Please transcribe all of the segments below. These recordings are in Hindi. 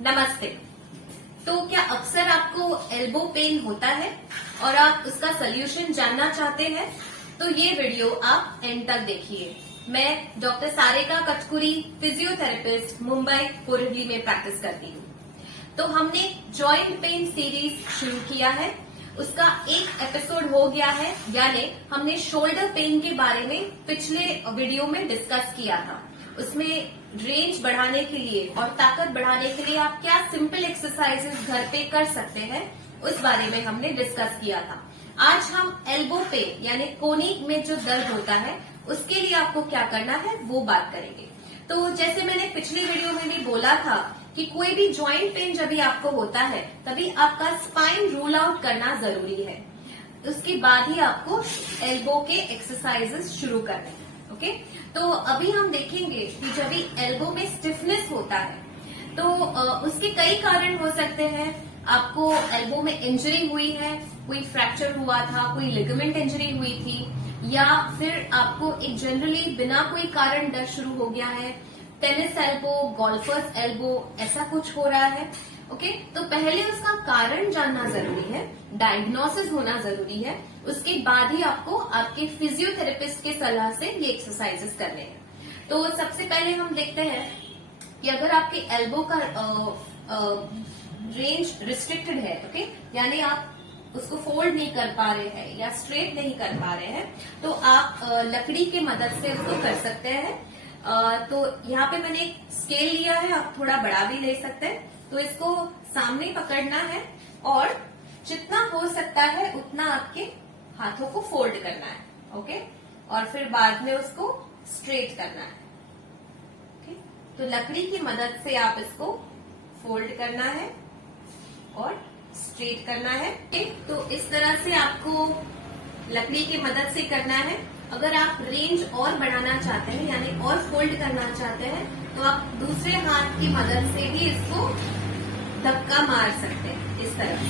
नमस्ते। तो क्या अक्सर आपको एल्बो पेन होता है और आप उसका सोल्यूशन जानना चाहते हैं? तो ये वीडियो आप एंड तक देखिए। मैं डॉक्टर सारिका कटकुरी, फिजियोथेरेपिस्ट, मुंबई बोरिवली में प्रैक्टिस करती हूँ। तो हमने जॉइंट पेन सीरीज शुरू किया है, उसका एक एपिसोड हो गया है, यानी हमने शोल्डर पेन के बारे में पिछले वीडियो में डिस्कस किया था। उसमें रेंज बढ़ाने के लिए और ताकत बढ़ाने के लिए आप क्या सिंपल एक्सरसाइजेस घर पे कर सकते हैं, उस बारे में हमने डिस्कस किया था। आज हम एल्बो पेन यानी कोनी में जो दर्द होता है उसके लिए आपको क्या करना है वो बात करेंगे। तो जैसे मैंने पिछली वीडियो में भी बोला था कि कोई भी जॉइंट पेन जब भी आपको होता है तभी आपका स्पाइन रूल आउट करना जरूरी है। उसके बाद ही आपको एल्बो के एक्सरसाइजेस शुरू करने हैं। ओके, तो अभी हम देखेंगे कि जब भी एल्बो में स्टिफनेस होता है तो उसके कई कारण हो सकते हैं। आपको एल्बो में इंजरी हुई है, कोई फ्रैक्चर हुआ था, कोई लिगामेंट इंजरी हुई थी, या फिर आपको एक जनरली बिना कोई कारण दर्द शुरू हो गया है, टेनिस एल्बो, गोल्फर्स एल्बो, ऐसा कुछ हो रहा है। ओके, तो पहले उसका कारण जानना जरूरी है, डायग्नोसिस होना जरूरी है, उसके बाद ही आपको आपके फिजियोथेरेपिस्ट के सलाह से ये एक्सरसाइजेस करने हैं। तो सबसे पहले हम देखते हैं कि अगर आपके एल्बो का रेंज रिस्ट्रिक्टेड है, ओके, यानी आप उसको फोल्ड नहीं कर पा रहे हैं या स्ट्रेट नहीं कर पा रहे हैं, तो आप लकड़ी की मदद से उसको कर सकते हैं। तो यहाँ पे मैंने एक स्केल लिया है, आप थोड़ा बड़ा भी ले सकते हैं। तो इसको सामने पकड़ना है और जितना हो सकता है उतना आपके हाथों को फोल्ड करना है, ओके, और फिर बाद में उसको स्ट्रेट करना है। ओके, तो लकड़ी की मदद से आप इसको फोल्ड करना है और स्ट्रेट करना है। तो इस तरह से आपको लकड़ी की मदद से करना है। अगर आप रेंज और बढ़ाना चाहते हैं यानी और फोल्ड करना चाहते हैं तो आप दूसरे हाथ की मदद से भी इसको धक्का मार सकते हैं, इस तरह।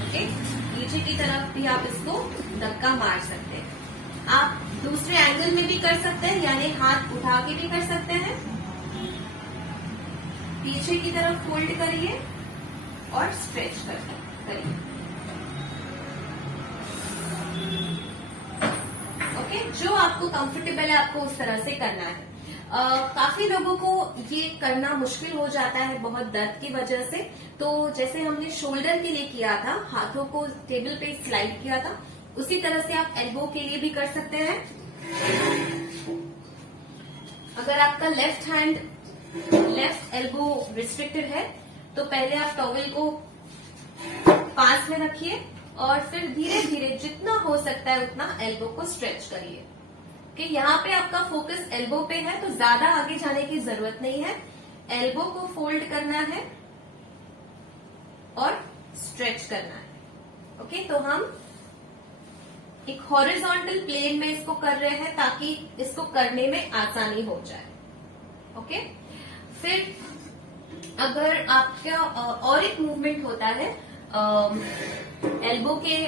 ओके, नीचे की तरफ भी आप इसको धक्का मार सकते हैं। आप दूसरे एंगल में भी कर सकते हैं, यानी हाथ उठा के भी कर सकते हैं। पीछे की तरफ फोल्ड करिए और स्ट्रेच करिए। ओके, जो आपको कंफर्टेबल है आपको उस तरह से करना है। काफी लोगों को ये करना मुश्किल हो जाता है बहुत दर्द की वजह से। तो जैसे हमने शोल्डर के लिए किया था, हाथों को टेबल पे स्लाइड किया था, उसी तरह से आप एल्बो के लिए भी कर सकते हैं। अगर आपका लेफ्ट एल्बो रिस्ट्रिक्टेड है तो पहले आप टॉवेल को पास में रखिए और फिर धीरे धीरे जितना हो सकता है उतना एल्बो को स्ट्रेच करिए। कि यहाँ पे आपका फोकस एल्बो पे है तो ज्यादा आगे जाने की जरूरत नहीं है। एल्बो को फोल्ड करना है और स्ट्रेच करना है। ओके, तो हम एक हॉरिजॉन्टल प्लेन में इसको कर रहे हैं ताकि इसको करने में आसानी हो जाए। ओके, फिर अगर आपका और एक मूवमेंट होता है, एल्बो के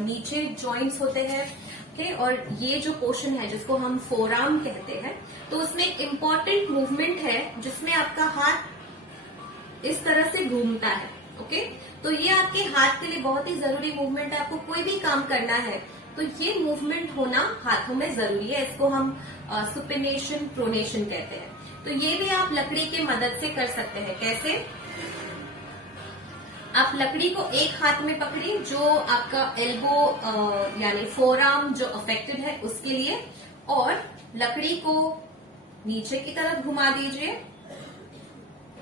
नीचे जॉइंट्स होते हैं, ओके, और ये जो पोर्शन है जिसको हम फोरआर्म कहते हैं, तो उसमें एक इम्पॉर्टेंट मूवमेंट है जिसमें आपका हाथ इस तरह से घूमता है। ओके, तो ये आपके हाथ के लिए बहुत ही जरूरी मूवमेंट है। आपको कोई भी काम करना है तो ये मूवमेंट होना हाथों में जरूरी है। इसको हम सुपिनेशन, प्रोनेशन कहते हैं। तो ये भी आप लकड़ी की मदद से कर सकते हैं। कैसे? आप लकड़ी को एक हाथ में पकड़िए जो आपका एल्बो यानी फोरआर्म जो अफेक्टेड है उसके लिए, और लकड़ी को नीचे की तरफ घुमा दीजिए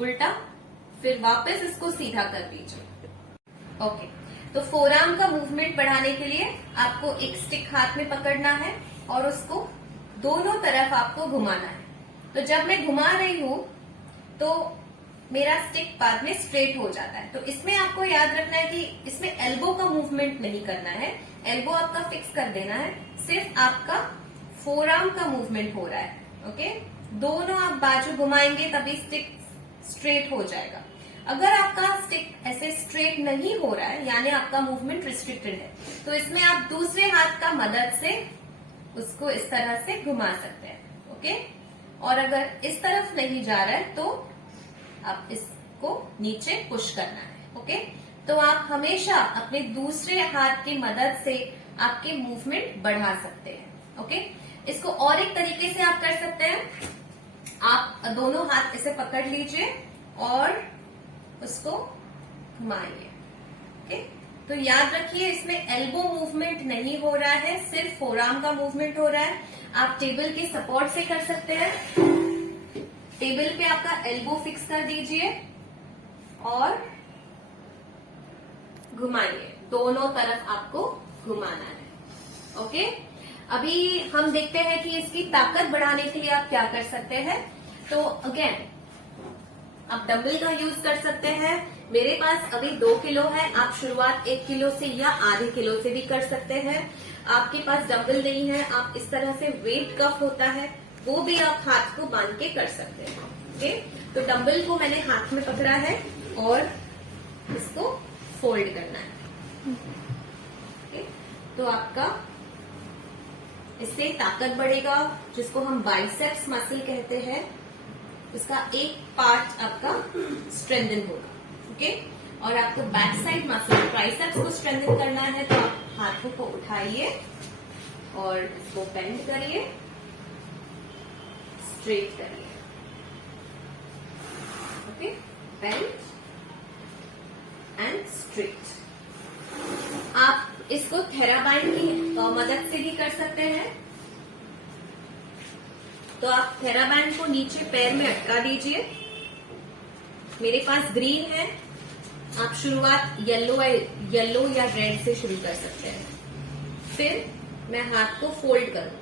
उल्टा, फिर वापस इसको सीधा कर दीजिए। ओके, तो फोरआर्म का मूवमेंट बढ़ाने के लिए आपको एक स्टिक हाथ में पकड़ना है और उसको दोनों तरफ आपको घुमाना है। तो जब मैं घुमा रही हूं तो मेरा स्टिक बाद में स्ट्रेट हो जाता है। तो इसमें आपको याद रखना है कि इसमें एल्बो का मूवमेंट नहीं करना है, एल्बो आपका फिक्स कर देना है, सिर्फ आपका फोरआर्म का मूवमेंट हो रहा है। ओके, दोनों आप बाजू घुमाएंगे तभी स्टिक स्ट्रेट हो जाएगा। अगर आपका स्टिक ऐसे स्ट्रेट नहीं हो रहा है यानी आपका मूवमेंट रिस्ट्रिक्टेड है, तो इसमें आप दूसरे हाथ का मदद से उसको इस तरह से घुमा सकते हैं। ओके, और अगर इस तरफ नहीं जा रहा है तो आप इस को नीचे पुश करना है। ओके, तो आप हमेशा अपने दूसरे हाथ की मदद से आपके मूवमेंट बढ़ा सकते हैं। ओके, इसको और एक तरीके से आप कर सकते हैं। आप दोनों हाथ इसे पकड़ लीजिए और उसको घुमाइए। ओके, तो याद रखिए इसमें एल्बो मूवमेंट नहीं हो रहा है, सिर्फ फोरआर्म का मूवमेंट हो रहा है। आप टेबल के सपोर्ट से कर सकते हैं। टेबल पे आपका एल्बो फिक्स कर दीजिए और घुमाइए, दोनों तरफ आपको घुमाना है। ओके, अभी हम देखते हैं कि इसकी ताकत बढ़ाने के लिए आप क्या कर सकते हैं। तो अगेन आप डंबल का यूज कर सकते हैं। मेरे पास अभी 2 किलो है, आप शुरुआत 1 किलो से या आधे किलो से भी कर सकते हैं। आपके पास डंबल नहीं है, आप इस तरह से वेट कफ होता है वो भी आप हाथ को बांध के कर सकते हैं। ओके, तो डंबल को मैंने हाथ में पकड़ा है और इसको फोल्ड करना है। ओके, तो आपका इससे ताकत बढ़ेगा, जिसको हम बाइसेप्स मसल कहते हैं, उसका एक पार्ट आपका स्ट्रेंथन होगा। ओके, और आपको बैक साइड मसल ट्राइसेप्स को स्ट्रेंथन करना है, तो आप हाथों को उठाइए और इसको बेंड करिए, स्ट्रेट करिए। Okay, bend and straight. आप इसको थेराबाइंड की मदद से भी कर सकते हैं। तो आप थेराबैंड को नीचे पैर में अटका दीजिए। मेरे पास ग्रीन है, आप शुरुआत येलो या रेड से शुरू कर सकते हैं। फिर मैं हाथ को फोल्ड करूं,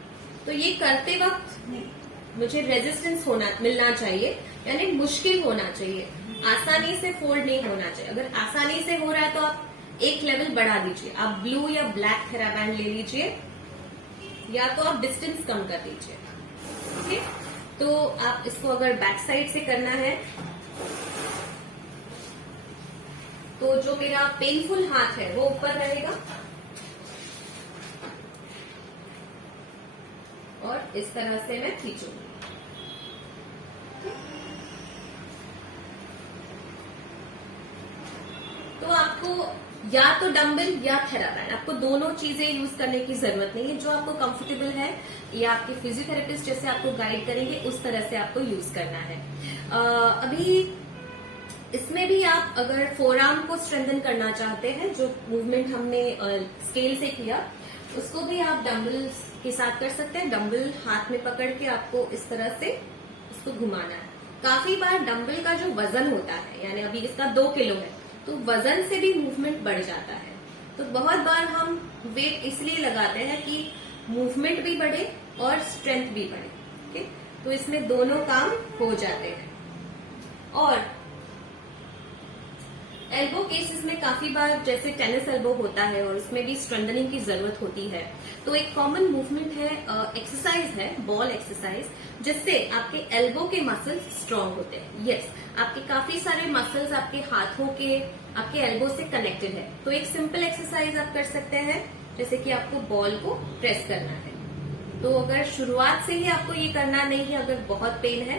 तो ये करते वक्त मुझे रेजिस्टेंस मिलना चाहिए, यानी मुश्किल होना चाहिए, आसानी से फोल्ड नहीं होना चाहिए। अगर आसानी से हो रहा है तो आप एक लेवल बढ़ा दीजिए, आप ब्लू या ब्लैक थेराबैंड ले लीजिए, या तो आप डिस्टेंस कम कर दीजिए। ओके, तो आप इसको अगर बैक साइड से करना है तो जो मेरा पेनफुल हाथ है वो ऊपर रहेगा और इस तरह से मैं खींचूंगी। तो आपको या तो डंबल या थेराबैंड, आपको दोनों चीजें यूज करने की जरूरत नहीं है। जो आपको कंफर्टेबल है या आपके फिजियोथेरेपिस्ट जैसे आपको गाइड करेंगे उस तरह से आपको यूज करना है। अभी इसमें भी आप अगर फोरआर्म को स्ट्रेंथन करना चाहते हैं, जो मूवमेंट हमने स्केल से किया, उसको भी आप डंबल के साथ कर सकते हैं। डंबल हाथ में पकड़ के आपको इस तरह से इसको घुमाना है। काफी बार डंबल का जो वजन होता है, यानी अभी इसका 2 किलो है, तो वजन से भी मूवमेंट बढ़ जाता है। तो बहुत बार हम वेट इसलिए लगाते हैं कि मूवमेंट भी बढ़े और स्ट्रेंथ भी बढ़े। ठीक, तो इसमें दोनों काम हो जाते हैं। और एल्बो केसेस में काफी बार जैसे टेनिस एल्बो होता है और उसमें भी स्ट्रेंथनिंग की जरूरत होती है, तो एक कॉमन मूवमेंट है, एक्सरसाइज है बॉल एक्सरसाइज, जिससे आपके एल्बो के मसल्स स्ट्रांग होते हैं। यस, आपके काफी सारे मसल्स आपके हाथों के, आपके एल्बो से कनेक्टेड है। तो एक सिंपल एक्सरसाइज आप कर सकते हैं, जैसे कि आपको बॉल को प्रेस करना है। तो अगर शुरुआत से ही आपको ये करना नहीं है, अगर बहुत पेन है,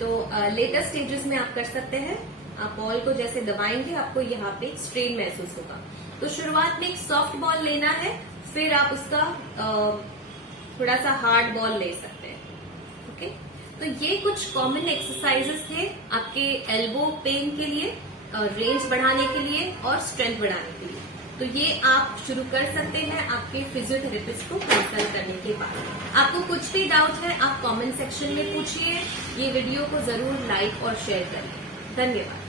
तो लेटर स्टेजेस में आप कर सकते हैं। आप बॉल को जैसे दबाएंगे आपको यहाँ पे स्ट्रेन महसूस होगा। तो शुरुआत में एक सॉफ्ट बॉल लेना है, फिर आप उसका थोड़ा सा हार्ड बॉल ले सकते हैं। ओके, तो ये कुछ कॉमन एक्सरसाइजेस थे आपके एल्बो पेन के लिए, रेंज बढ़ाने के लिए और स्ट्रेंथ बढ़ाने के लिए। तो ये आप शुरू कर सकते हैं आपके फिजियोथेरेपिस्ट को कंसल्ट करने के बाद। आपको कुछ भी डाउट है आप कमेंट सेक्शन में पूछिए। ये वीडियो को जरूर लाइक और शेयर करिए। धन्यवाद।